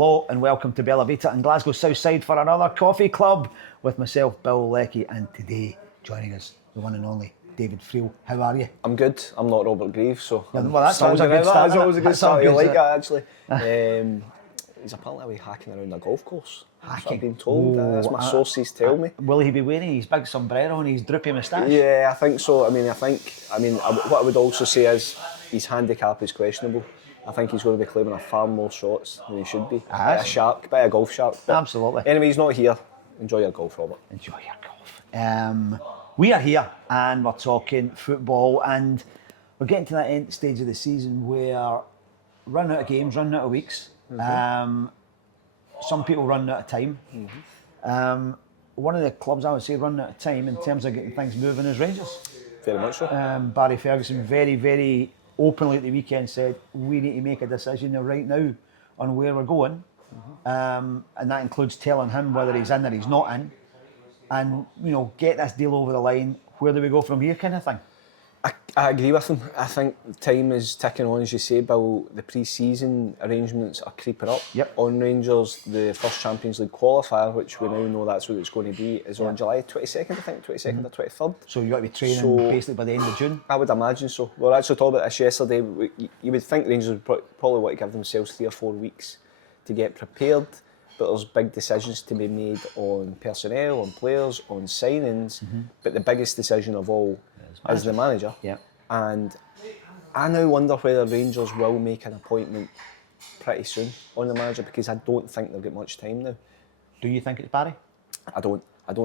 Hello and welcome to Bella Vita in Glasgow Southside for another coffee club with myself, Bill Leckie, and today joining us, the one and only David Friel. How are you? I'm good. I'm not Robert Grieve, so well, that's always a good start. That's always a good start. I like that actually. He's apparently away hacking around a golf course. That's what I've been told. That's my sources tell me. Will he be wearing his big sombrero and his droopy moustache? Yeah, I think so. What I would also say is his handicap is questionable. I think he's going to be claiming a far more shots than he should be. A shark, a golf shark. Absolutely. Anyway, he's not here. Enjoy your golf, Robert. Enjoy your golf. We are here and we're talking football, and we're getting to that end stage of the season where running out of games, running out of weeks. Some people run out of time. One of the clubs I would say running out of time in terms of getting things moving is Rangers. Very much so. Barry Ferguson very, very openly at the weekend said we need to make a decision right now on where we're going, and that includes telling him whether he's in or he's not in, and get this deal over the line. Where do we go from here, kind of thing? I agree with him. I think time is ticking on, as you say, Bill. The pre-season arrangements are creeping up. On Rangers. The first Champions League qualifier, which we now know that's what it's going to be, is on July 22nd, I think, 22nd or 23rd. So you've got to be training basically by the end of June? I would imagine so. We were actually talking about this yesterday. You would think Rangers would probably want to give themselves 3 or 4 weeks to get prepared, but there's big decisions to be made on personnel, on players, on signings, but the biggest decision of all is the manager. And I now wonder whether Rangers will make an appointment pretty soon on the manager, because I don't think they'll get much time now. Do you think it's Barry? I don't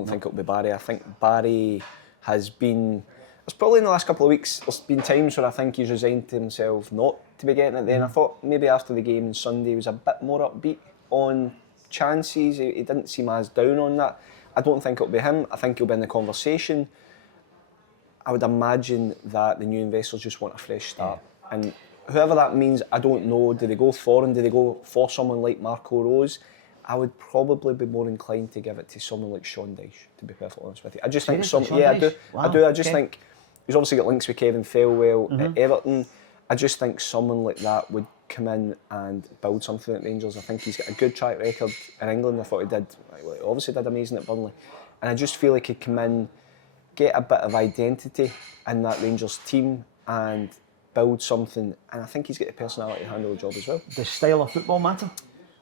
think it'll be Barry. I think Barry has been... There's probably in the last couple of weeks, there's been times where I think he's resigned to himself not to be getting it then. I thought maybe after the game on Sunday he was a bit more upbeat on chances. He didn't seem as down on that. I don't think it'll be him. I think he'll be in the conversation. I would imagine that the new investors just want a fresh start. And whoever that means, I don't know. Do they go for him? Do they go for someone like Marco Rose? I would probably be more inclined to give it to someone like Sean Dyche, to be perfectly honest with you. I just think I do. I just think he's obviously got links with Kevin Thelwell at Everton. I just think someone like that would come in and build something at Rangers. I think he's got a good track record in England. I thought he did. Well, he obviously did amazing at Burnley. And I just feel like he'd come in, get a bit of identity in that Rangers team and build something, and I think he's got the personality to handle the job as well. Does style of football matter?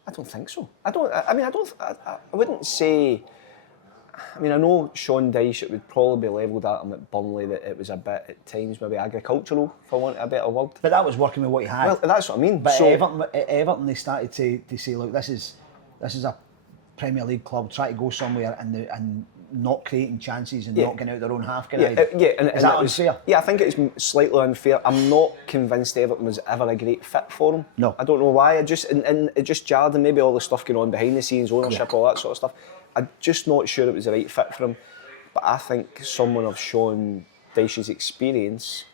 I don't think so. I wouldn't say... I know Sean Dyche, it would probably be levelled at him at Burnley that it was a bit, at times, maybe agricultural, for want of a better word. But that was working with what he had. Well, that's what I mean. But at Everton, they started to say, look, this is a Premier League club, try to go somewhere and not creating chances and not getting out their own half. Is that unfair? Yeah, I think it's slightly unfair. I'm not convinced Everton was ever a great fit for him. No. I don't know why. It just jarred, and maybe all the stuff going on behind the scenes, ownership, all that sort of stuff. I'm just not sure it was the right fit for him. But I think someone of Sean Dyche's experience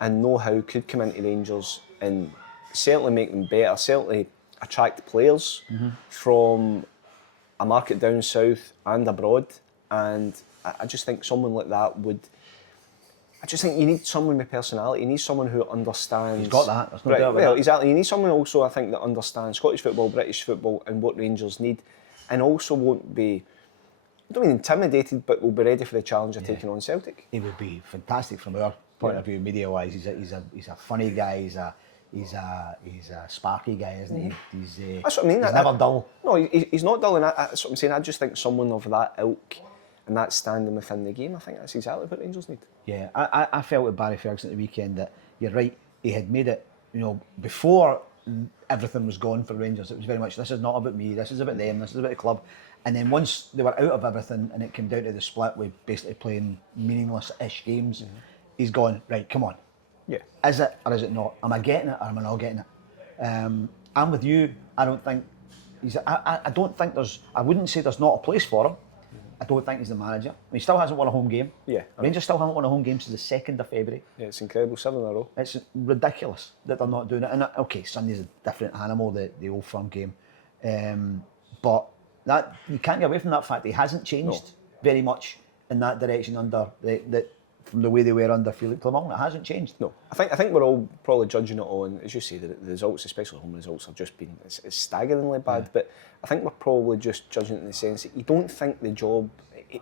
and know-how could come into Rangers and certainly make them better, certainly attract players from a market down south and abroad. And I just think someone like that would... I just think you need someone with personality. You need someone who understands... He's got that. There's no doubt about that. Exactly. You need someone also, I think, that understands Scottish football, British football, and what Rangers need, and also won't be... I don't mean intimidated, but will be ready for the challenge of taking on Celtic. He would be fantastic from our point of view, media-wise. He's a funny guy. He's a sparky guy, isn't he? That's what I mean. He's never dull. No, he's not dull, and that's what I'm saying. I just think someone of that ilk and that standing within the game, I think that's exactly what Rangers need. Yeah, I felt with Barry Ferguson at the weekend that you're right. He had made it, before everything was gone for Rangers. It was very much, this is not about me, this is about them, this is about the club. And then once they were out of everything and it came down to the split with basically playing meaningless-ish games, he's gone, right, come on. Yeah. Is it or is it not? Am I getting it or am I not getting it? I'm with you. I don't think I don't think there's... I wouldn't say there's not a place for him. I don't think he's the manager. He still hasn't won a home game. Yeah. Rangers still haven't won a home game since the 2nd of February. Yeah, it's incredible, 7 in a row. It's ridiculous that they're not doing it. And okay, Sunday's a different animal, the Old Firm game. But that you can't get away from that fact. He hasn't changed very much in that direction under the from the way they were under Philippe Clement. It hasn't changed. No, I think we're all probably judging it on, as you say, the results, especially home results, have just been it's staggeringly bad. Yeah. But I think we're probably just judging it in the sense that you don't think the job.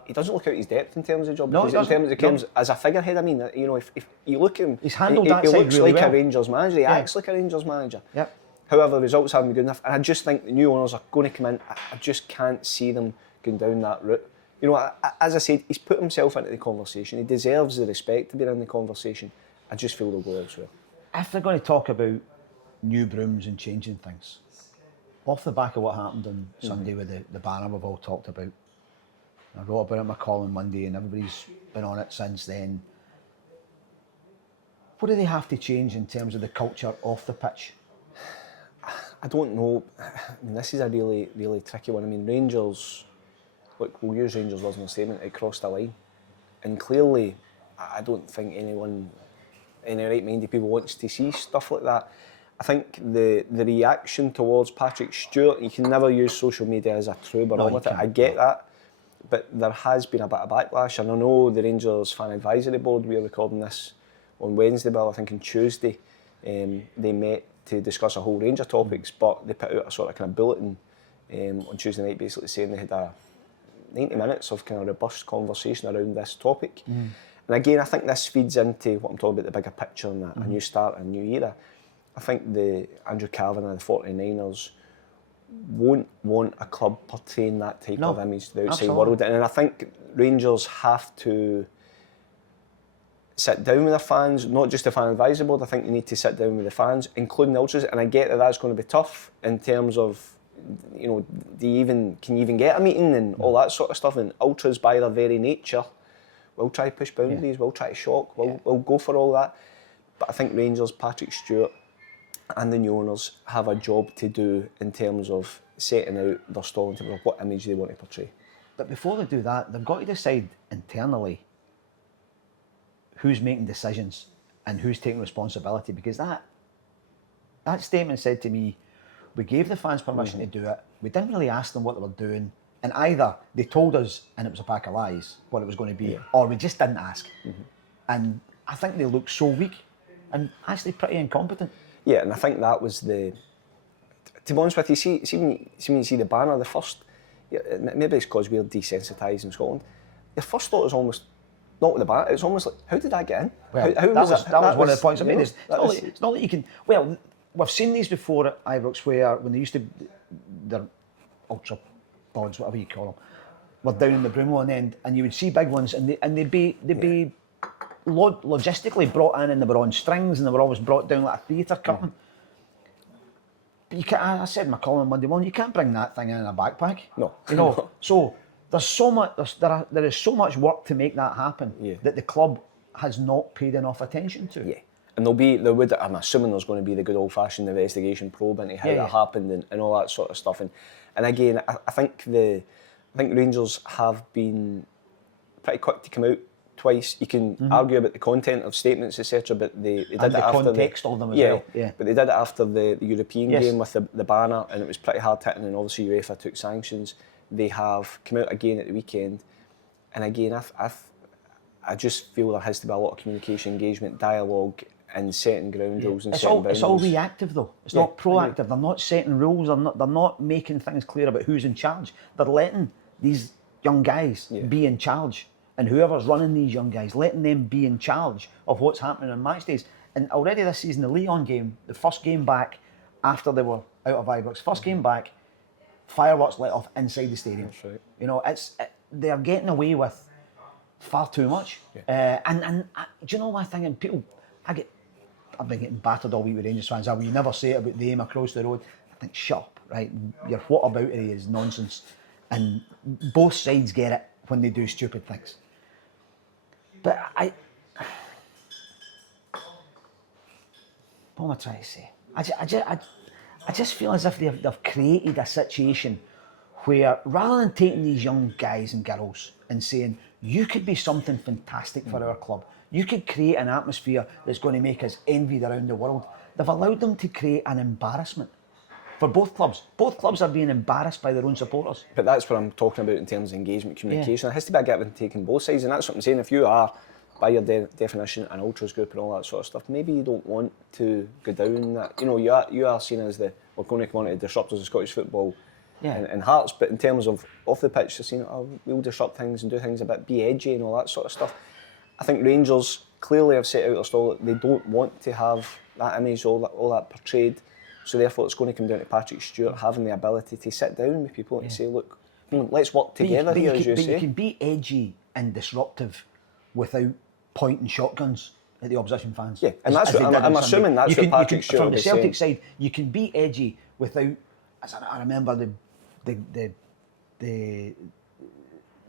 He doesn't look out his depth in terms of the job. No, because in terms as a figurehead, I mean, you know, if you look at him, he's handled he that side looks really like well. a Rangers manager. He acts like a Rangers manager. Yep. However, the results haven't been good enough, and I just think the new owners are going to come in. I just can't see them going down that route. You know, as I said, he's put himself into the conversation. He deserves the respect to be in the conversation. I just feel they'll go elsewhere. If they're going to talk about new brooms and changing things, off the back of what happened on Sunday with the banner we've all talked about, I wrote about it in my column Monday and everybody's been on it since then. What do they have to change in terms of the culture off the pitch? I don't know. I mean, this is a really, really tricky one. I mean, Rangers, look, we'll use Rangers words in a statement, it crossed a line. And clearly, I don't think anyone, any right-minded people wants to see stuff like that. I think the reaction towards Patrick Stewart, you can never use social media as a true barometer. I get that. But there has been a bit of backlash, and I know the Rangers Fan Advisory Board, we're recording this on Wednesday, but I think on Tuesday, they met to discuss a whole range of topics, but they put out a sort of kind of bulletin on Tuesday night basically saying they had 90 minutes of kind of robust conversation around this topic. And again, I think this feeds into what I'm talking about, the bigger picture and a new start, a new era. I think the Andrew Kavanagh and the 49ers won't want a club portraying that type of image to the outside world, and I think Rangers have to sit down with their fans, not just the Fan Advisory Board. I think they need to sit down with the fans, including the ultras, and I get that that's going to be tough in terms of, you know, can you even get a meeting and all that sort of stuff, and ultras by their very nature will try to push boundaries, will try to shock, will go for all that. But I think Rangers, Patrick Stewart and the new owners have a job to do in terms of setting out their stall in terms of what image they want to portray. But before they do that, they've got to decide internally who's making decisions and who's taking responsibility, because that statement said to me, we gave the fans permission to do it, we didn't really ask them what they were doing, and either they told us and it was a pack of lies what it was going to be, or we just didn't ask. And I think they looked so weak and actually pretty incompetent. Yeah, and I think that was to be honest with you, see when you see the banner, the first, maybe it's because we're desensitised in Scotland, the first thought was almost, not with the banner, it's almost like, how did that get in? Well, that was one of the points I made. It's not like you can, well, we've seen these before at Ibrox where when they used to, they're ultra pods, whatever you call them, were down in the Broomlawn end, and you would see big ones and they'd be logistically brought in and they were on strings and they were always brought down like a theatre curtain. But you can't, I said in my column on Monday morning, you can't bring that thing in a backpack. No. You know, so there's so much, there is so much work to make that happen that the club has not paid enough attention to. Yeah. And I'm assuming there's going to be the good old-fashioned investigation probe into how that happened and all that sort of stuff. And again, I think Rangers have been pretty quick to come out twice. You can argue about the content of statements, etc., but they did it after the context of them as well. Yeah, but they did it after the European game with the banner, and it was pretty hard hitting. And obviously UEFA took sanctions. They have come out again at the weekend, and again, I just feel there has to be a lot of communication, engagement, dialogue, and setting ground rules and setting boundaries. It's all reactive though. It's not proactive. They're not setting rules. They're not making things clear about who's in charge. They're letting these young guys be in charge. And whoever's running these young guys, letting them be in charge of what's happening on match days. And already this season, the Lyon game, the first game back after they were out of Ibrox, first game back, fireworks let off inside the stadium. That's right. You know, they're getting away with far too much. Yeah. And do you know my thing? And people, I've been getting battered all week with Rangers fans. You never say it about them across the road. I think, shut up, right? Your whataboutery is nonsense. And both sides get it when they do stupid things. But what am I trying to say? I just feel as if they've created a situation where rather than taking these young guys and girls and saying, you could be something fantastic for our club, you could create an atmosphere that's going to make us envied around the world, they've allowed them to create an embarrassment for both clubs. Both clubs are being embarrassed by their own supporters. But that's what I'm talking about in terms of engagement, communication. There has to be a give and take on both sides, and that's what I'm saying. If you are by your definition, an ultras group and all that sort of stuff, maybe you don't want to go down that. You know, you are seen as we're going to come on to the disruptors of Scottish football in Hearts, but in terms of off the pitch, they're saying, we'll disrupt things and do things a bit, be edgy and all that sort of stuff. I think Rangers clearly have set out their stall that they don't want to have that image, all that portrayed, so therefore it's going to come down to Patrick Stewart having the ability to sit down with people and say, look, let's work together here, as you say. You can be edgy and disruptive without pointing shotguns at the opposition fans. Yeah, and that's what I'm assuming that's what Patrick Stewart from the Celtic saying. side, you can be edgy without, as I remember the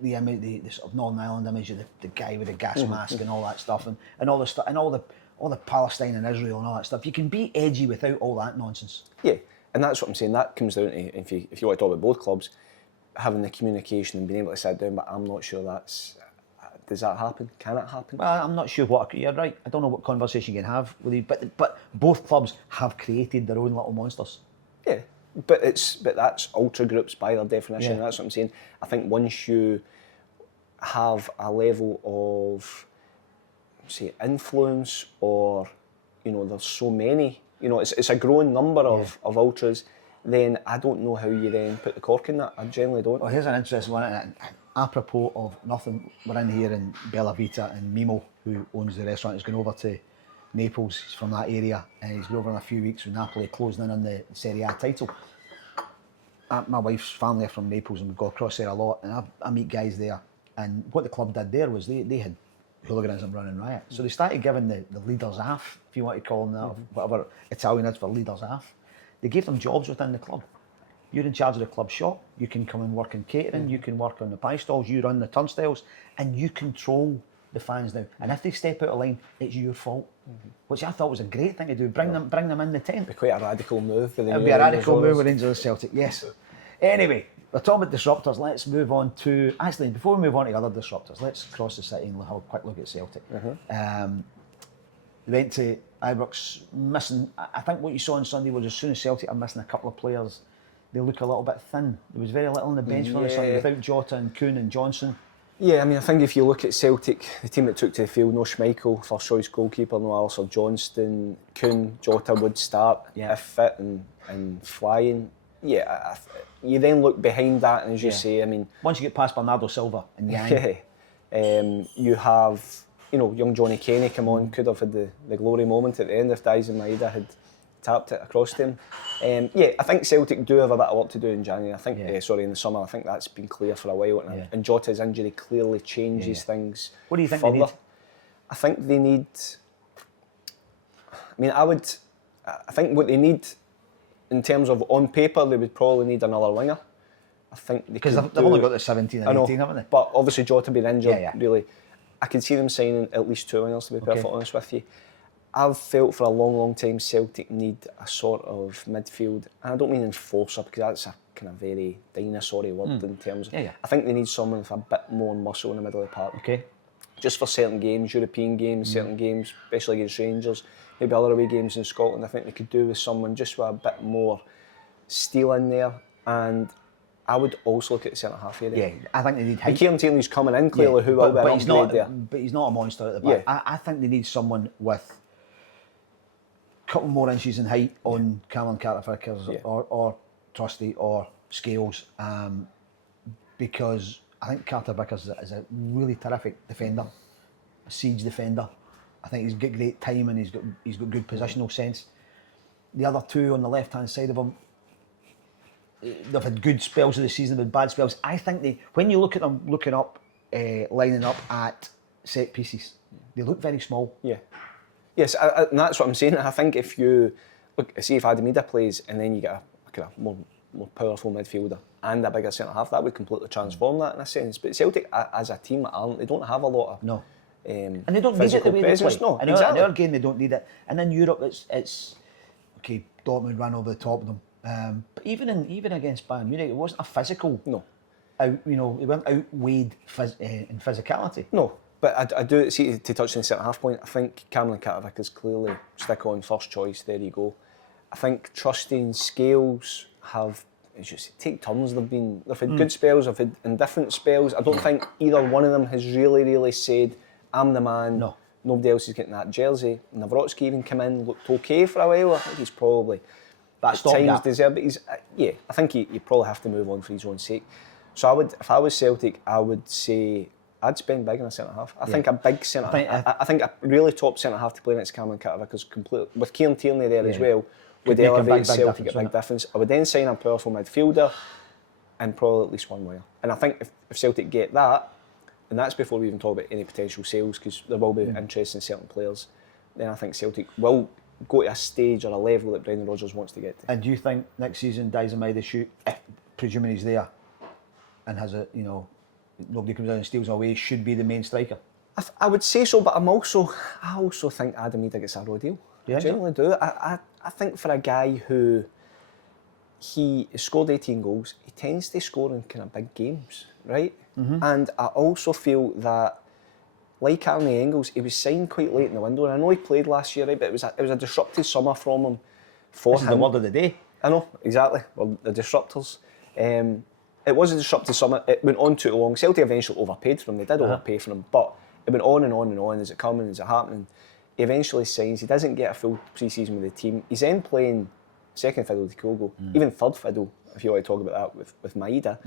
image, the sort of Northern Ireland image of the guy with the gas mask and all that stuff, and all the stuff, and all the Palestine and Israel and all that stuff. You can be edgy without all that nonsense. Yeah, and that's what I'm saying. That comes down to, if you want to talk about both clubs, having the communication and being able to sit down. But I'm not sure does that happen? Can it happen? Well, I'm not sure you're right. I don't know what conversation you can have with you, but both clubs have created their own little monsters. Yeah, but that's ultra groups by their definition. Yeah. That's what I'm saying. I think once you have a level of, say, influence, or there's so many, it's a growing number of ultras, then I don't know how you then put the cork in that. I generally don't. Well, here's an interesting one. Apropos of nothing, we're in here in Bella Vita, and Mimo, who owns the restaurant, is going over to Naples. He's from that area, and he's going over in a few weeks with Napoli closing in on the Serie A title. My wife's family are from Naples, and we go across there a lot, and I meet guys there. And what the club did there was they had hooliganism running riot. So they started giving the leaders off, if you want to call them that, whatever Italian is for leaders off. They gave them jobs within the club. You're in charge of the club shop, you can come and work in catering, you can work on the pie stalls, you run the turnstiles, and you control the fans now. And if they step out of line, it's your fault. Which I thought was a great thing to do. Bring them in the tent. It'd be quite a radical move. It'd be a radical move with Rangers Celtic, yes. Anyway, we're talking about disruptors. Let's move on to, actually, before we move on to other disruptors, let's cross the city and have a quick look at Celtic. They went to Ibrox missing, I think what you saw on Sunday was as soon as Celtic are missing a couple of players, they look a little bit thin. There was very little on the bench for Sunday without Jota and Kuhn and Johnson. Yeah, I mean, I think if you look at Celtic, the team that took to the field, no Schmeichel, first choice goalkeeper, no Alistair Johnston, Kuhn, Jota would start if fit and flying. Yeah, you then look behind that, and as you say, I mean, once you get past Bernardo Silva and Yang, you have, young Johnny Kenny come on, could have had the glory moment at the end if Diaz and Maeda had tapped it across to him. I think Celtic do have a bit of work to do in January. I think, in the summer. I think that's been clear for a while. And Jota's injury clearly changes things. What do you think further. they need? I think they need. I think what they need, in terms of on paper, they would probably need another winger. I think because they've only got the 17 and 18, haven't they? But obviously Jota being injured, really, I can see them signing at least two wingers, to be perfectly honest with you. I've felt for a long time Celtic need a sort of midfield, and I don't mean enforcer because that's a kind of very dinosaur-y word in terms of. I think they need someone with a bit more muscle in the middle of the park. Okay. Just for certain games, European games, certain games, especially against Rangers, maybe other away games in Scotland, I think they could do with someone just with a bit more steel in there. And I would also look at the centre half area. Yeah, I think they need height. Kieran Tierney's coming in clearly, who will be an upgrade there. But he's not a monster at the back. I think they need someone with a couple more inches in height on Cameron Carter-Vickers or Trusty or Scales, because I think Carter-Vickers is a really terrific defender, a siege defender. I think he's got great timing, he's got good positional sense. The other two on the left-hand side of him, they've had good spells of the season, with bad spells. I think when you look at them lining up at set pieces, they look very small. Yeah. Yes, and that's what I'm saying. I think if you look, see if Maeda plays and then you get a kind of more powerful midfielder and a bigger centre half, that would completely transform that in a sense. But Celtic, as a team, they don't have a lot of and they don't need it the way they play. No, in our game, they don't need it. And in Europe, it's okay. Dortmund ran over the top of them, but even against Bayern Munich, it wasn't a physical. No, they weren't outweighed in physicality. No. But I do see, to touch on the centre half point, I think Cameron Carter-Vickers clearly stick on first choice. There you go. I think Trusty and Scales have, as you say, take turns. They've had good spells. They've had indifferent spells. I don't think either one of them has really said, I'm the man. No. Nobody else is getting that jersey. Nawrocki even came in, looked okay for a while. I think he's probably That's at times deserved, but he's I think he probably have to move on for his own sake. So if I was Celtic, I would say I'd spend big on a centre half. I think a big centre. I think a really top centre half to play next to Cameron Carter, because completely with Kieran Tierney there as well would elevate Celtic a big difference. I would then sign a powerful midfielder and probably at least one winger. And I think if Celtic get that, and that's before we even talk about any potential sales, because there will be interest in certain players, then I think Celtic will go to a stage or a level that Brendan Rodgers wants to get to. And do you think next season Maeda shoot, presuming he's there, and has a, nobody comes down and steals him away, should be the main striker? I would say so, but I also think Idah gets a raw deal. Yeah, I genuinely do. I think for a guy who he scored 18 goals, he tends to score in kind of big games, right? And I also feel that, like Arnie Engels, he was signed quite late in the window, and I know he played last year, right? But it was a disrupted summer from him. This is the word of the day. I know, exactly. Well, the disruptors. It was a disrupted summer. It went on too long. Celtic eventually overpaid for him. They did overpay for him, but it went on and on and on. Is it coming? Is it happening? He eventually signs. He doesn't get a full pre-season with the team. He's then playing second fiddle to Kogo, even third fiddle, if you want to talk about that with Maeda.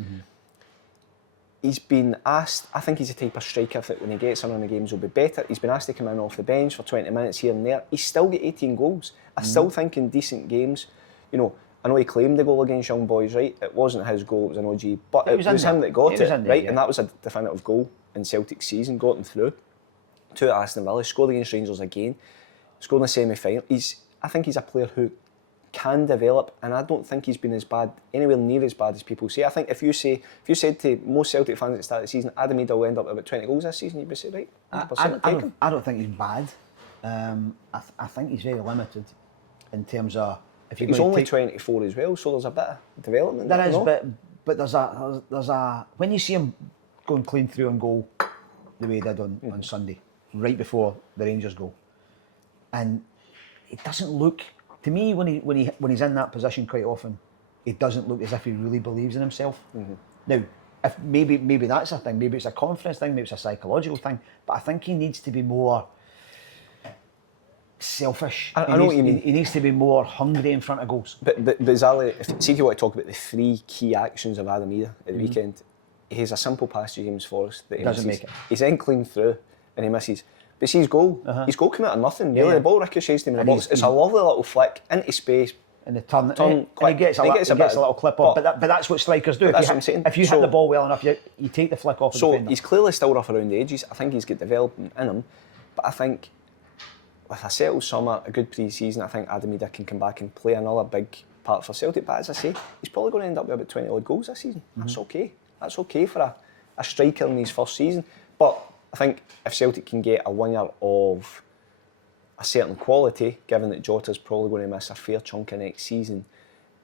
He's been asked, I think he's the type of striker that when he gets in on the games will be better. He's been asked to come in off the bench for 20 minutes here and there. He's still got 18 goals. I still think in decent games, I know he claimed the goal against Young Boys, right? It wasn't his goal, it was an OG, but it was him that got it, right? And that was a definitive goal in Celtic's season, got him through to Aston Villa, scored against Rangers again, scored in the semi-final. I think he's a player who can develop, and I don't think he's been anywhere near as bad as people say. I think if you said to most Celtic fans at the start of the season, Maeda will end up with about 20 goals this season, you'd be saying, right, 100%. I don't think he's bad. I think he's very limited in terms of. He's only 24 as well, so there's a bit of development. There is, but there's a when you see him going clean through and goal the way he did on Sunday, right before the Rangers goal, and it doesn't look. To me, when he's in that position quite often, it doesn't look as if he really believes in himself. Now, if maybe that's a thing, maybe it's a confidence thing, maybe it's a psychological thing, but I think he needs to be more selfish. I know what you mean. He needs to be more hungry in front of goals. But bizarrely, if you want to talk about the three key actions of Maeda at the weekend, he has a simple pass to James Forrest that he doesn't misses. make it. He's then clean through and he misses. But see his goal. His goal came out of nothing. Really, the ball ricochets to him in the box. It's a lovely little flick into space. And the turn quick. And he gets a little clip off. But that's what strikers do. That's what I'm saying. If you hit the ball well enough, you take the flick off. So he's clearly still rough around the edges. I think he's got development in him. But I think with a settled summer, a good pre-season, I think Maeda can come back and play another big part for Celtic. But as I say, he's probably going to end up with about 20 odd goals this season. That's okay. That's okay for a striker in his first season. But I think if Celtic can get a winger of a certain quality, given that Jota's probably going to miss a fair chunk of next season,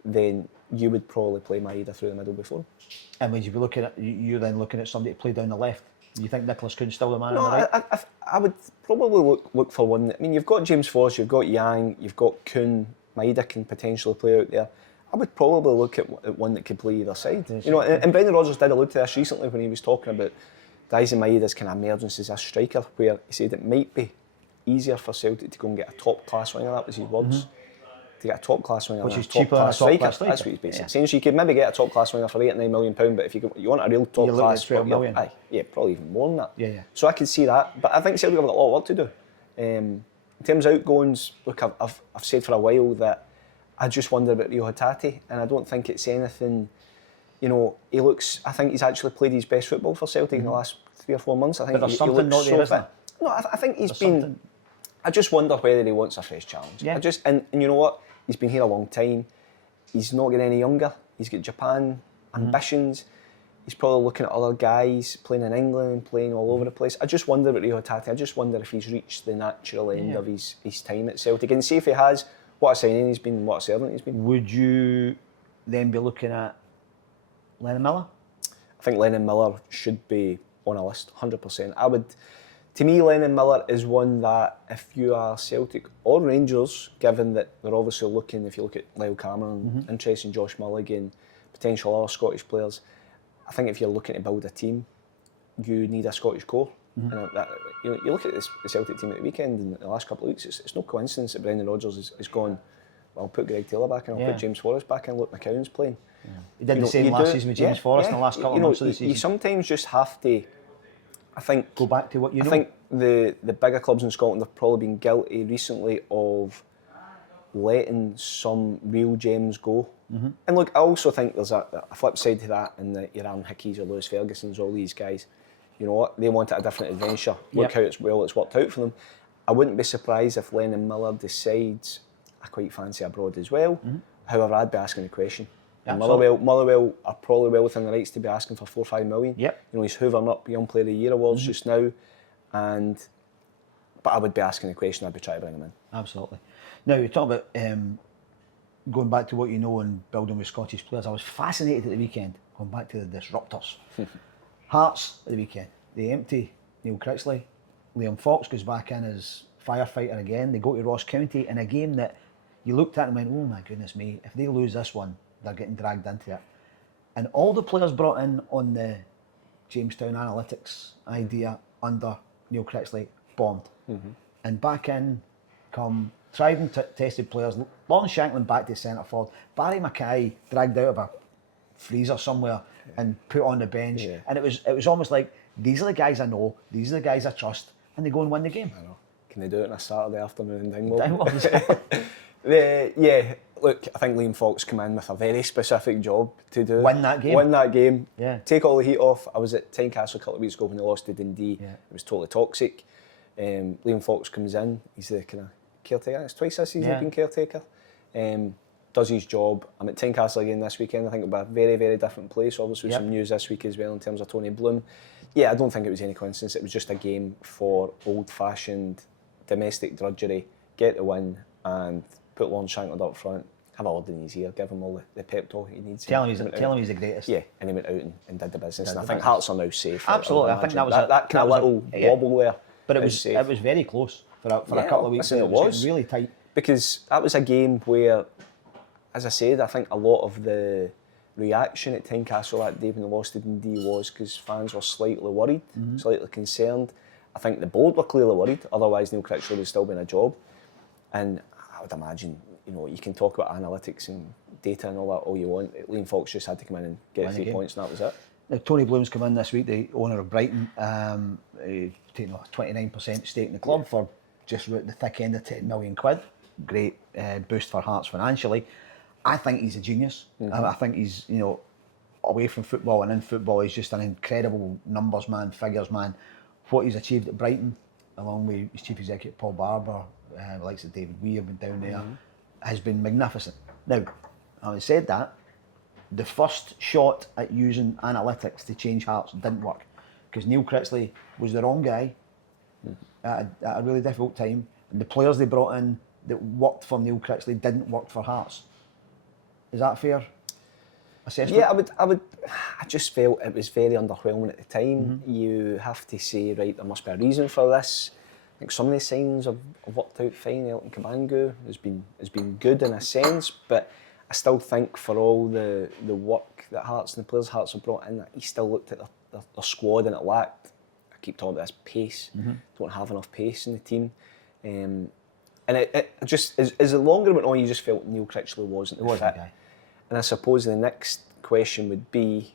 then you would probably play Maeda through the middle before him. And would you be you're then looking at somebody to play down the left? Do you think Nicholas Kuhn's still the man No, on the right? I would probably look for one. I mean, you've got James Forrest, you've got Yang, you've got Kuhn, Maeda can potentially play out there. I would probably look at one that could play either side. And Brendan Rodgers did allude to this recently when he was talking about Daisy Maeda's kind of emergence as a striker, where he said it might be easier for Celtic to go and get a top-class winger, that was his words, to get a top-class winger, which is cheaper than a top-class striker. That's what he's basically saying. So you could maybe get a top-class winger for £8 or £9 million, but if you want a real top-class, £12 million. Probably even more than that. Yeah. So I could see that, but I think Celtic have got a lot of work to do. In terms of outgoings, look, I've said for a while that I just wonder about Reo Hatate, and I don't think it's anything. I think he's actually played his best football for Celtic in the last 3 or 4 months. I think but there's something not there, isn't it? No, I think he's been. Something. I just wonder whether he wants a fresh challenge. Yeah. And you know what? He's been here a long time. He's not getting any younger. He's got Japan ambitions. He's probably looking at other guys playing in England, playing all over the place. I just wonder about Reo Hatate. I just wonder if he's reached the natural end of his time at Celtic. And see if he has, what a signing he's been, what a servant he's been. Would you then be looking at Lennon Miller? I think Lennon Miller should be on a list, 100%. To me, Lennon Miller is one that if you are Celtic or Rangers, given that they're obviously looking, if you look at Lyle Cameron, interest in Josh Mulligan, potential other Scottish players, I think if you're looking to build a team, you need a Scottish core. And you look at the Celtic team at the weekend and the last couple of weeks, it's no coincidence that Brendan Rodgers has gone, well, I'll put Greg Taylor back in, I'll put James Forrest back in, Luke McCowan's playing. Yeah. He did the same last season with James Forrest in the last couple of months of the season. You sometimes just have to, I think... Go back to what you know. I think the bigger clubs in Scotland have probably been guilty recently of letting some real gems go. And look, I also think there's a flip side to that, in that your Aaron Hickeys or Lewis Fergusons, all these guys, you know what, they wanted a different adventure. Look how it's worked out for them. I wouldn't be surprised if Lennon Miller decides, I quite fancy abroad as well. However, I'd be asking the question. Motherwell are probably well within the rights to be asking for 4 or 5 million. You know, he's hoovering up Young Player of the Year awards just now, but I would be asking the question. I'd be trying to bring him in. Absolutely. Now, you talk about going back to what you know and building with Scottish players. I was fascinated at the weekend, going back to the disruptors. Hearts at the weekend, they empty Neil Critchley. Liam Fox goes back in as firefighter again. They go to Ross County in a game that you looked at and went, oh my goodness me, if they lose this one, they're getting dragged into it. And all the players brought in on the Jamestown analytics idea under Neil Critchley bombed. And back in come tried and tested players. Lawrence Shankland back to centre forward. Barry Mackay dragged out of a freezer somewhere and put on the bench. And it was almost like, these are the guys I know, these are the guys I trust, and they go and win the game. I know. Can they do it on a Saturday afternoon in Dingwall? Look, I think Liam Fox came in with a very specific job to do. Win that game. Take all the heat off. I was at Tynecastle a couple of weeks ago when they lost to Dundee. It was totally toxic. Liam Fox comes in. He's the kind of caretaker. It's twice this season he's been caretaker. Does his job. I'm at Tynecastle again this weekend. I think it'll be a very, very different place. Obviously, some news this week as well in terms of Tony Bloom. I don't think it was any coincidence. It was just a game for old-fashioned domestic drudgery. Get the win and put Lawrence Shankland up front. Have a word in his ear. Give him all the pep talk he needs. Tell him he's the greatest. Yeah, and he went out and did the business. And I think Hearts are now safe. Absolutely, I think that was that kind of little wobble there. But it was very close for a couple of weeks. It was really tight. Because that was a game where, as I said, I think a lot of the reaction at Tynecastle that day when they lost to Dundee was because fans were slightly worried, slightly concerned. I think the board were clearly worried, otherwise Neil Critchley would still be in a job. And I would imagine, you can talk about analytics and data and all that all you want. Liam Fox just had to come in and get 3 points and that was it. Now, Tony Bloom's come in this week, the owner of Brighton, taking a 29% stake in the club for just the thick end of £10 million. Great boost for Hearts financially. I think he's a genius. I think he's, away from football and in football, he's just an incredible numbers man, figures man. What he's achieved at Brighton, along with his chief executive Paul Barber, the likes of David Weir have been down there, has been magnificent. Now, having said that, the first shot at using analytics to change Hearts didn't work because Neil Critchley was the wrong guy at a really difficult time, and the players they brought in that worked for Neil Critchley didn't work for Hearts. Is that fair assessment? Yeah, I just felt it was very underwhelming at the time. You have to say, right, there must be a reason for this. I think some of the signings have worked out fine. Elton Kabangu has been good in a sense, but I still think for all the work that Hearts and the players Hearts have brought in, he still looked at their squad and it lacked. I keep talking about this pace. Don't have enough pace in the team. And it just, as the longer it went on, you just felt Neil Critchley wasn't the fit. And I suppose the next question would be,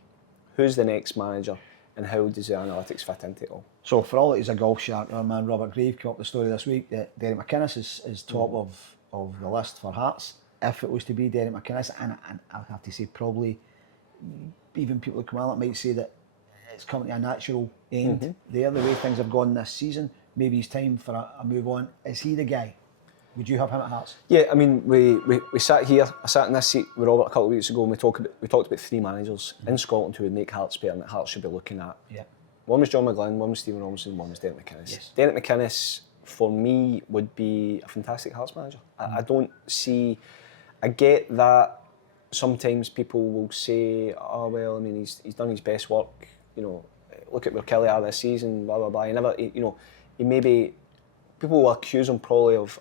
who's the next manager and how does the analytics fit into it all? So for all that he's a golf shark, our man Robert Grave came up with the story this week that Derek McInnes is top of the list for Hearts. If it was to be Derek McInnes, and I'll have to say probably even people who come out might say that it's coming to a natural end there, the way things have gone this season. Maybe it's time for a move on. Is he the guy? Would you have him at Hearts? Yeah, I mean, we sat here, I sat in this seat with Robert a couple of weeks ago and we talked about 3 managers in Scotland who would make Hearts better and that Hearts should be looking at. One was John McGlynn, one was Stephen Robinson, one was Derek McInnes. Derek McInnes, for me, would be a fantastic Hearts manager. I don't see... I get that sometimes people will say, oh, well, I mean, he's done his best work, look at where Kelly are this season, blah, blah, blah. He maybe... People will accuse him probably of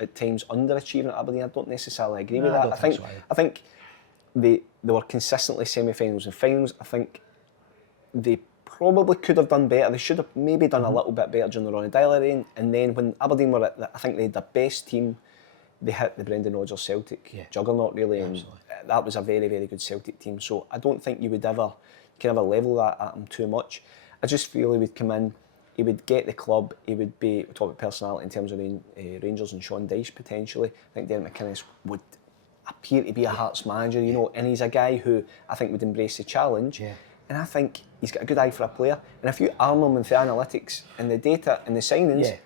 at times underachieving at Aberdeen. I don't necessarily agree with that. I think they were consistently semi-finals and finals. I think they probably could have done better. They should have maybe done a little bit better during the Ronnie Dyler reign. And then when Aberdeen were I think they had the best team, they hit the Brendan Rodgers Celtic juggernaut really, and that was a very, very good Celtic team. So I don't think you would ever kind of level that at him too much. I just feel he would come in, he would get the club, he would be, we talk about personality in terms of Rangers and Sean Dyche potentially. I think Derek McInnes would appear to be a Hearts manager, you know, and he's a guy who I think would embrace the challenge. Yeah. And I think he's got a good eye for a player. And if you arm him with the analytics and the data and the signings,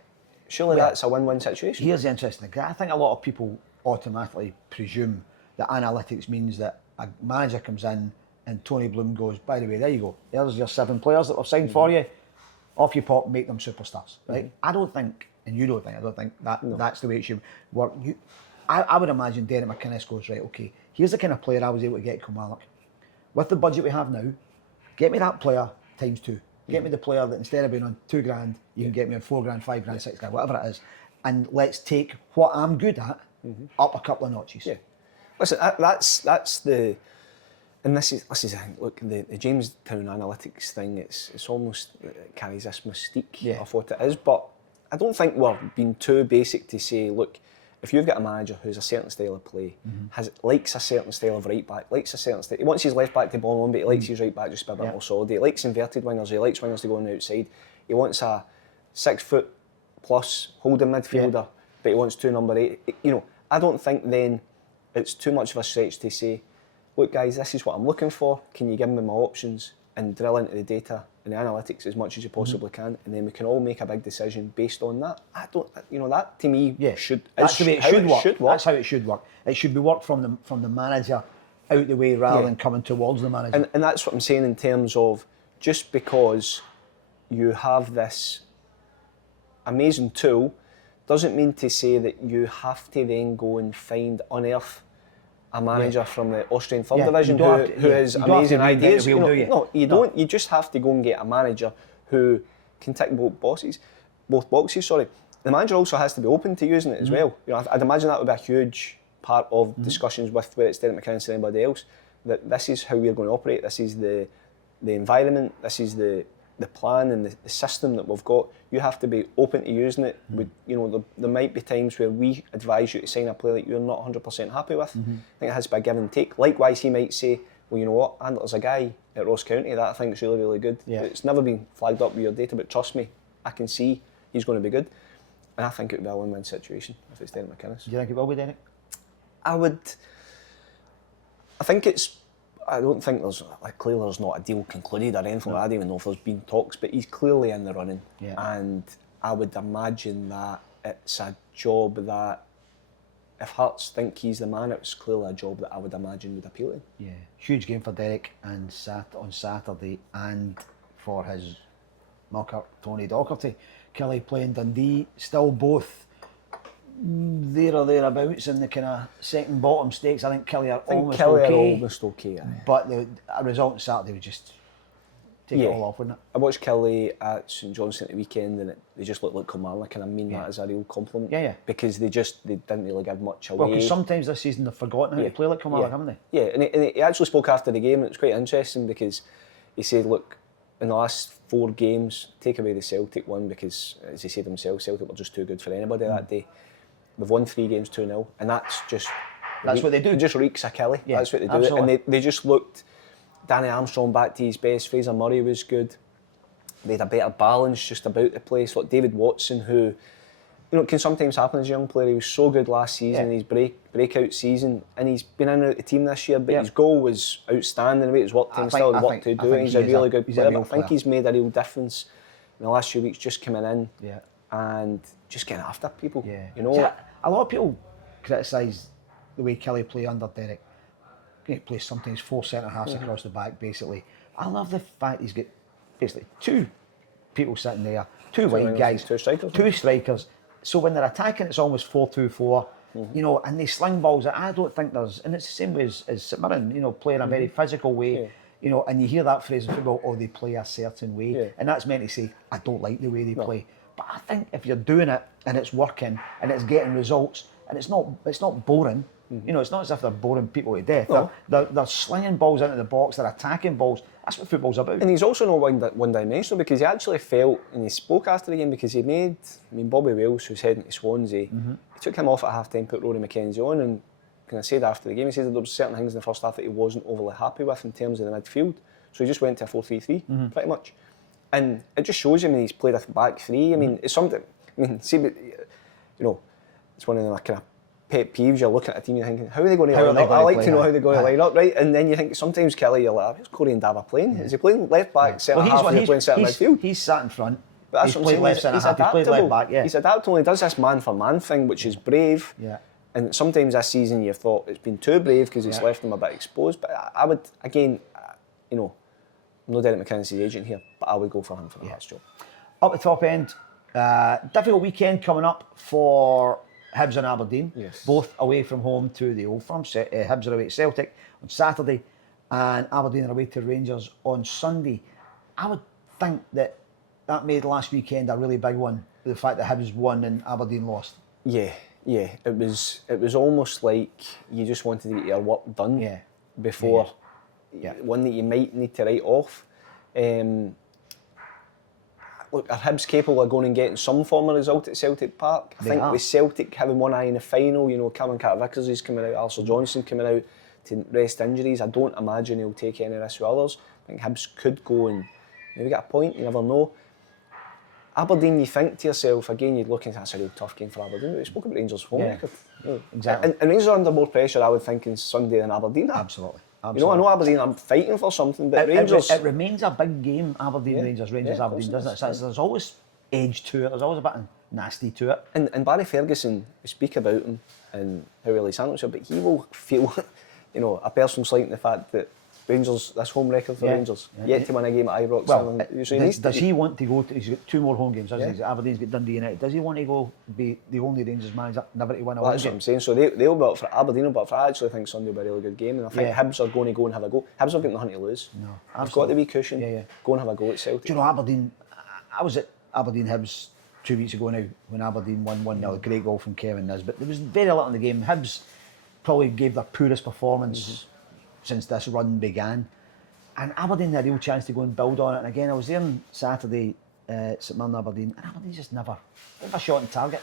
surely that's a win-win situation. Here's the interesting thing. I think a lot of people automatically presume that analytics means that a manager comes in and Tony Bloom goes, by the way, there you go. There's your 7 players that we've signed for you. Off you pop, make them superstars. Right? I don't think, and you don't think, I don't think that's the way it should work. I would imagine Derek McInnes goes, right, okay, here's the kind of player I was able to get Kilmarnock. With the budget we have now, get me that player times 2. Get me the player that instead of being on $2,000, you can get me on $4,000, $5,000, $6,000, whatever it is. And let's take what I'm good at up a couple of notches. Yeah. Listen, that's the, and this is the thing. Look, the Jamestown analytics thing. It's almost it carries this mystique of what it is. But I don't think we're being too basic to say, look, if you've got a manager who's a certain style of play, likes a certain style of right back, likes a certain style, he wants his left back to ball on, but he likes his right back just a bit more solid. He likes inverted wingers, he likes wingers to go on the outside. He wants a 6 foot plus holding midfielder, but he wants 2 number 8. You know, I don't think then it's too much of a stretch to say, look guys, this is what I'm looking for. Can you give me my options and drill into the data and the analytics as much as you possibly can, and then we can all make a big decision based on that. I don't, you know, that to me should. That's the way it should work. That's how it should work. It should be worked from the manager out the way rather than coming towards the manager. And that's what I'm saying in terms of just because you have this amazing tool doesn't mean to say that you have to then go and unearth a manager from the Austrian Third Division who has amazing ideas. No, you don't. You just have to go and get a manager who can tick both boxes. The manager also has to be open to using it as well. You know, I'd imagine that would be a huge part of discussions with whether it's Derek McInnes or anybody else. That this is how we're going to operate. This is the environment. This is the plan and the system that we've got. You have to be open to using it. You know, there might be times where we advise you to sign a player that you're not 100% happy with. I think it has to be a give and take. Likewise, he might say, well, you know what, and there's a guy at Ross County that I think is really, really good. It's never been flagged up with your data, but trust me, I can see he's going to be good. And I think it would be a win-win situation if it's Derek McInnes. Do you think it will be, Derek? I don't think clearly there's not a deal concluded or anything like that. I don't even know if there's been talks, but he's clearly in the running. And I would imagine that it's a job that, if Hearts think he's the man, it's clearly a job that I would imagine would appeal to him. Yeah, huge game for Derek and on Saturday, and for his mucker Tony Docherty. Kelly playing Dundee, still both there or thereabouts in the kind of second bottom stakes. I think Kelly are almost okay. But the result on Saturday was just take it all off, wouldn't it? I watched Kelly at St Johnstone at the weekend, and they just looked like Kilmarnock, and I mean that as a real compliment. Because they didn't really give much away. Well, because sometimes this season they've forgotten how to play like Kilmarnock, haven't they? Yeah, and he actually spoke after the game, and it was quite interesting because he said, look, in the last 4 games, take away the Celtic one, because as he said himself, Celtic were just too good for anybody that day. We've won 3 games 2-0, and that's what they do. It just reeks of Kelly. That's what they do. Absolutely. And they just looked. Danny Armstrong back to his best. Fraser Murray was good. They had a better balance just about the place. Like David Watson, who, you know, it can sometimes happen as a young player. He was so good last season, his breakout season, and he's been in and out of the team this year. But his goal was outstanding. The way it's worked, and still had work to do. He's a really good player. I think he's made a real difference in the last few weeks, just coming in and just getting after people. You know, see, a lot of people criticise the way Kelly play under Derek. He plays sometimes 4 centre halves across the back, basically. I love the fact he's got basically 2 people sitting there, 2 wide guys, 2 strikers. 2 strikers. So when they're attacking, it's almost 4-2-4. You know, and they sling balls that I don't think there's, and it's the same way as St Mirren, you know, playing a very physical way. You know, and you hear that phrase in football, oh, they play a certain way, and that's meant to say, I don't like the way they play. But I think if you're doing it and it's working and it's getting results and it's not boring, You know, it's not as if they're boring people to death. No. They're slinging balls into the box, they're attacking balls. That's what football's about. And he's also not one-dimensional because he actually felt, and he spoke after the game, because he made, Bobby Wales, who's heading to Swansea, he took him off at half-time, put Rory McKenzie on, and kind of said after the game, he said that there were certain things in the first half that he wasn't overly happy with in terms of the midfield. So he just went to a 4-3-3, pretty much. And it just shows you, he's played a back three. It's something, see, but, it's one of the kind of pet peeves. You're looking at a team, you're thinking, how are they going to line up? I like to know how they're going to line up, right? And then you think, sometimes Kelly, you're like, who's Corey and Dava playing? Is he playing left back, centre half, or is he playing centre midfield? He's sat in front. But that's he's played left centre half, he's played left back, He's adaptable, he does this man-for-man thing, which is brave. Yeah. And sometimes this season you've thought it's been too brave because he's left them a bit exposed. But I would, again, I'm no Derek McInnes's agent here, but I would go for him for the Hearts job. Up the top end, difficult weekend coming up for Hibs and Aberdeen. Yes. Both away from home to the Old Firm. Hibs are away to Celtic on Saturday, and Aberdeen are away to Rangers on Sunday. I would think that made last weekend a really big one, the fact that Hibs won and Aberdeen lost. Yeah, it was almost like you just wanted to get your work done before one that you might need to write off. Look, are Hibs capable of going and getting some form of result at Celtic Park? I think with Celtic having one eye in the final, Cameron Carter-Vickers is coming out, Alistair Johnson coming out to rest injuries. I don't imagine he'll take any risks with others. I think Hibs could go and maybe get a point, you never know. Aberdeen, you think to yourself, again, you'd look and that's a real tough game for Aberdeen. We spoke about Rangers' home record. Exactly. And Rangers are under more pressure, I would think, on Sunday than Aberdeen are. Absolutely. I know Aberdeen are fighting for something, but Rangers... It remains a big game, Aberdeen-Rangers, Rangers-Aberdeen, doesn't it? So there's always edge to it, there's always a bit of nasty to it. And Barry Ferguson, we speak about him and how well he's handled himself, but he will feel, a personal slight in the fact that Rangers, this home record for Rangers, yet to win a game at Ibrox. Well, does he want to go to, he's got 2 more home games, hasn't he? Aberdeen's got Dundee United. Does he want to go be the only Rangers manager never to win a home game? That's what I'm saying. So they'll be up for Aberdeen, but I actually think Sunday will be a really good game, and I think Hibs are going to go and have a go. Hibs have got nothing to lose. No, absolutely. They've got the wee cushion. Go and have a go at Celtic. Do you know Aberdeen? I was at Aberdeen Hibs 2 weeks ago now when Aberdeen won 1-0. A great goal from Kevin Nisbet. There was very little in the game. Hibs probably gave their poorest performance since this run began. And Aberdeen had a real chance to go and build on it. And again, I was there on Saturday at St Mirren Aberdeen, and Aberdeen just never shot on target.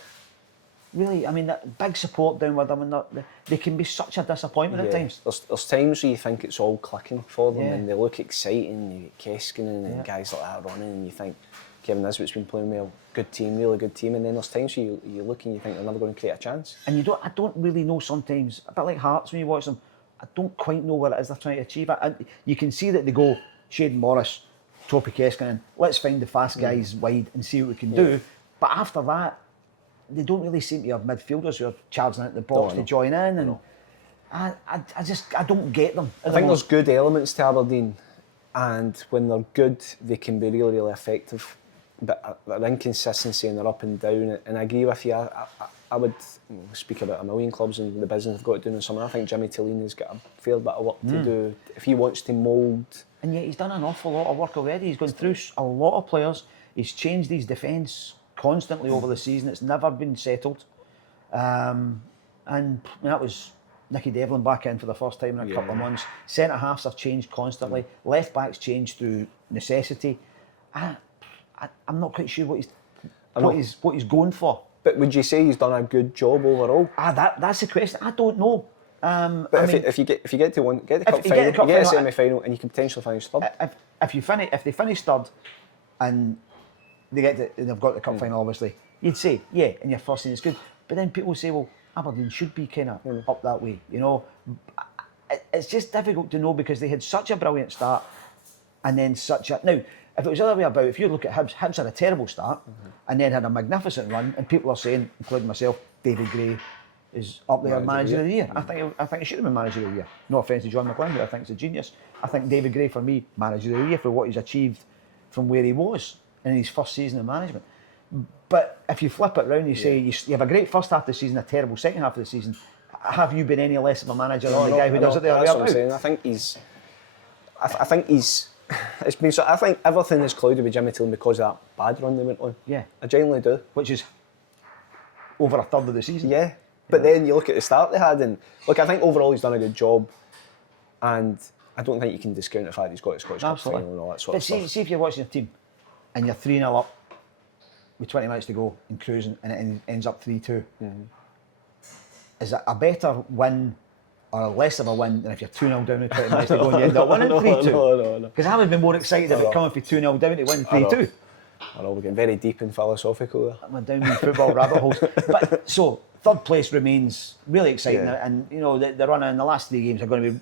Really, that big support down with them, and they can be such a disappointment at times. There's times where you think it's all clicking for them, and they look exciting. You get Keskinen and guys like that running, and you think Kevin Nisbet's been playing well, good team, really good team. And then there's times where you look and you think they're never going to create a chance. And I don't really know sometimes, a bit like Hearts when you watch them. I don't quite know what it is they're trying to achieve. You can see that they go, Shane Morris, Topi Keskinen, let's find the fast guys wide and see what we can do. But after that, they don't really seem to have midfielders who are charging out the box to join in. And I don't get them. I think there's good elements to Aberdeen, and when they're good, they can be really, really effective. But their inconsistency and their up and down, and I agree with you. I would speak about a million clubs in the business have got to do in summer. I think Jimmy Tillini's got a fair bit of work to do if he wants to mould. And yet he's done an awful lot of work already. He's gone through a lot of players. He's changed his defence constantly over the season. It's never been settled. And that was Nicky Devlin back in for the first time in a couple of months. Centre halves have changed constantly. Left backs changed through necessity. I'm not quite sure what he's going for. But would you say he's done a good job overall? That's the question. I don't know. But if you get the cup final, you get a semi-final, and you can potentially finish third. If they finish third, and they've got the cup final, obviously, you'd say in your first season it's good. But then people say, well, Aberdeen should be kind of up that way, It's just difficult to know because they had such a brilliant start, and then now. If it was the other way about, if you look at Hibs had a terrible start and then had a magnificent run, and people are saying, including myself, David Gray is up there manager of the year. I think he should have been manager of the year. No offence to John McLean, who I think is a genius. I think David Gray, for me, manager of the year for what he's achieved from where he was in his first season of management. But if you flip it round, you say you have a great first half of the season, a terrible second half of the season. Have you been any less of a manager than the guy who does it there? That's what I'm saying. I think he's. It's been so. I think everything is clouded with Jimmy Tillman because of that bad run they went on. Yeah, I genuinely do. Which is over a third of the season. Yeah. But then you look at the start they had, and look, I think overall he's done a good job, and I don't think you can discount the fact he's got a Scottish Cup final and all that sort of stuff. See if you're watching a team and you're 3-0 up with 20 minutes to go and cruising, and it ends up 3-2. Is it a better win or less of a win than if you're 2-0 down with 20 minutes to go and you end up winning 3-2? No. Because I would have been more excited if it coming from 2-0 down to win 3-2. I know, we're getting very deep and philosophical there. I'm down in football rabbit holes. But so third place remains really exciting, and you know the run in the last 3 games are going to be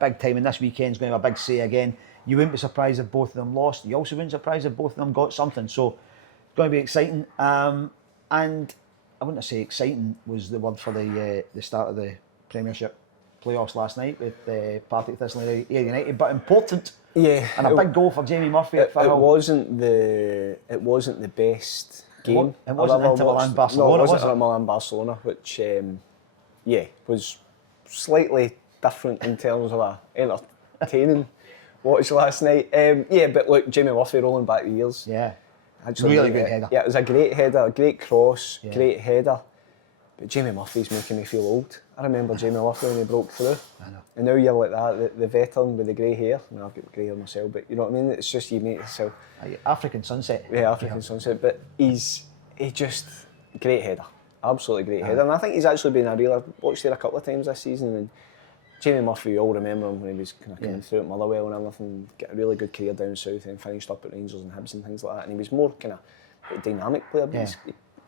big time, and this weekend's going to have a big say again. You wouldn't be surprised if both of them lost. You also wouldn't be surprised if both of them got something. So it's going to be exciting. And I wouldn't say exciting was the word for the start of the Premiership playoffs last night with Partick Thistle and Ayr United, but important. Yeah, and a big goal for Jamie Murphy. It wasn't the best game. It wasn't Inter Milan Barcelona. No, it wasn't Inter Milan Barcelona, which was slightly different in terms of a entertaining watch last night. But look, Jamie Murphy rolling back the years. Yeah, actually, really good header. Yeah, it was a great header, a great cross, great header. But Jamie Murphy's making me feel old. I remember Jamie Murphy when he broke through. I know. And now you're like that, the veteran with the grey hair. I mean, I've got grey hair myself, but you know what I mean? It's just you make yourself. African sunset. Yeah, African sunset. But he just, great header. Absolutely great header. And I think he's actually been I've watched there a couple of times this season. And Jamie Murphy, we all remember him when he was kind of coming through at Motherwell and everything, get a really good career down south and finished up at Rangers and Hibs and things like that. And he was more kind of a dynamic player. But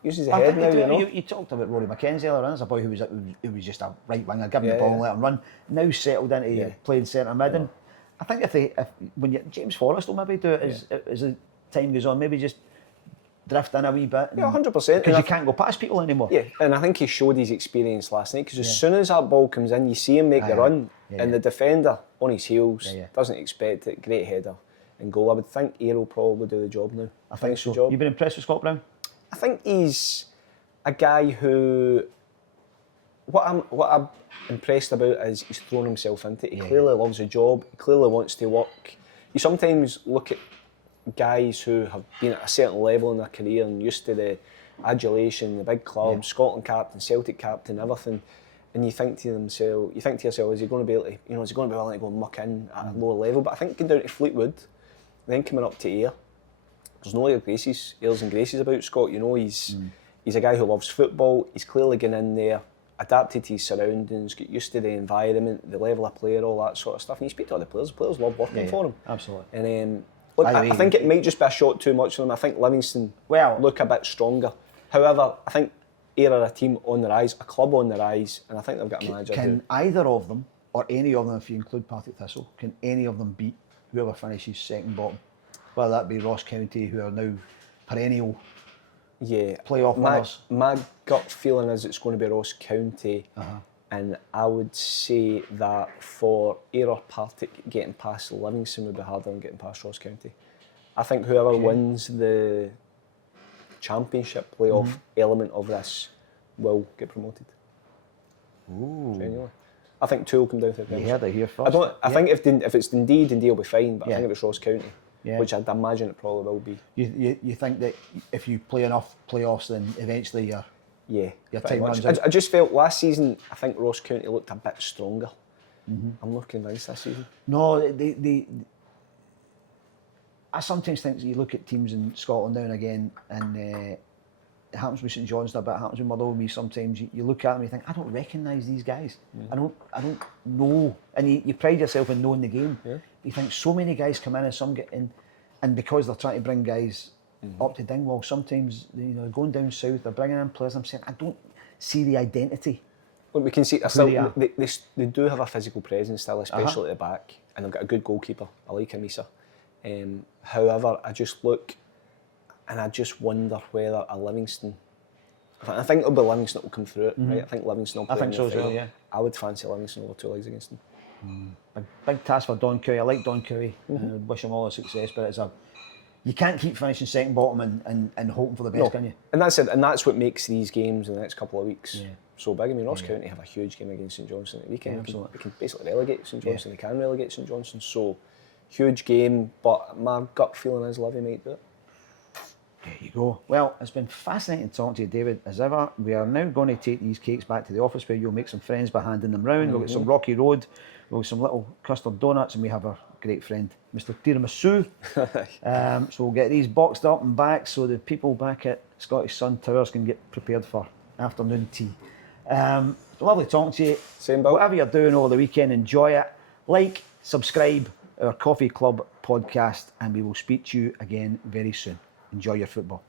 he uses his head now, You talked about Rory McKenzie earlier on as a boy who was just a right winger, give him the ball and let him run. Now settled into playing centre mid. And I think if James Forrest will maybe do it as the time goes on, maybe just drift in a wee bit. 100%. Because you can't go past people anymore. Yeah, and I think he showed his experience last night, because as soon as that ball comes in, you see him make the run, and the defender on his heels doesn't expect it. Great header and goal. I would think Ayr will probably do the job now. I think so. You've been impressed with Scott Brown? I think he's a guy who, what I'm impressed about is he's thrown himself into it. He clearly loves the job, he clearly wants to work. You sometimes look at guys who have been at a certain level in their career and used to the adulation, the big clubs, Scotland captain, Celtic captain, everything, and you think to yourself, is he going to be able to, is he going to be willing to go and muck in at a lower level? But I think going down to Fleetwood, then coming up to Ayr, there's no airs and graces about Scott. He's a guy who loves football. He's clearly getting in there, adapted to his surroundings, got used to the environment, the level of player, all that sort of stuff. And you speak to all the players love working for him. Absolutely. And look, I think it might just be a shot too much for them. I think Livingston look a bit stronger. However, I think Ayr are a team on the rise, a club on the rise, and I think they've got a manager. Can either of them, or any of them, if you include Partick Thistle, can any of them beat whoever finishes second bottom? Whether that be Ross County, who are now perennial playoff winners. My gut feeling is it's going to be Ross County, and I would say that for Ayr or Partick, getting past Livingston would be harder than getting past Ross County. I think whoever wins the championship playoff element of this will get promoted. Ooh. Genuinely. I think two will come down to the Premiership. You heard it here first. I think if it's Dundee will be fine, but I think if it's Ross County, which I'd imagine it probably will be. You think that if you play enough playoffs, then eventually your time runs out? I just felt last season, I think Ross County looked a bit stronger. I'm not convinced this season. No, I sometimes think that you look at teams in Scotland now and again, and it happens with St John's a bit, it happens with Motherwell with me sometimes. You look at them and you think, I don't recognise these guys. I don't know. And you pride yourself in knowing the game. You think so many guys come in and some get in, and because they're trying to bring guys up to Dingwall, sometimes they're going down south, they're bringing in players. I'm saying, I don't see the identity. Well, we can see they do have a physical presence still, especially at the back, and they've got a good goalkeeper. I like him, Issa. However, I just look and I just wonder whether a Livingston, I think it'll be Livingston that will come through it, right? I think Livingston will play. I think so as well, yeah. I would fancy Livingston over 2 legs against them. Big task for Don Cowie. I like Don Cowie. Wish him all the success, but you can't keep finishing second bottom and hoping for the best, can you? And that's it, and that's what makes these games in the next couple of weeks so big. I mean, Ross County have a huge game against St Johnstone at the weekend. They can basically relegate St Johnstone. They can relegate St Johnstone. So huge game, but my gut feeling is Livy might do it. you go. Well, it's been fascinating talking to you, David, as ever. We are now going to take these cakes back to the office where you'll make some friends by handing them round. We'll get some Rocky Road, we'll get some little custard donuts, and we have our great friend, Mr. Tiramisu. So we'll get these boxed up and back so the people back at Scottish Sun Towers can get prepared for afternoon tea. Lovely talking to you. Same, Bill. Whatever you're doing over the weekend, enjoy it. Like, subscribe our Coffee Club podcast, and we will speak to you again very soon. Enjoy your football.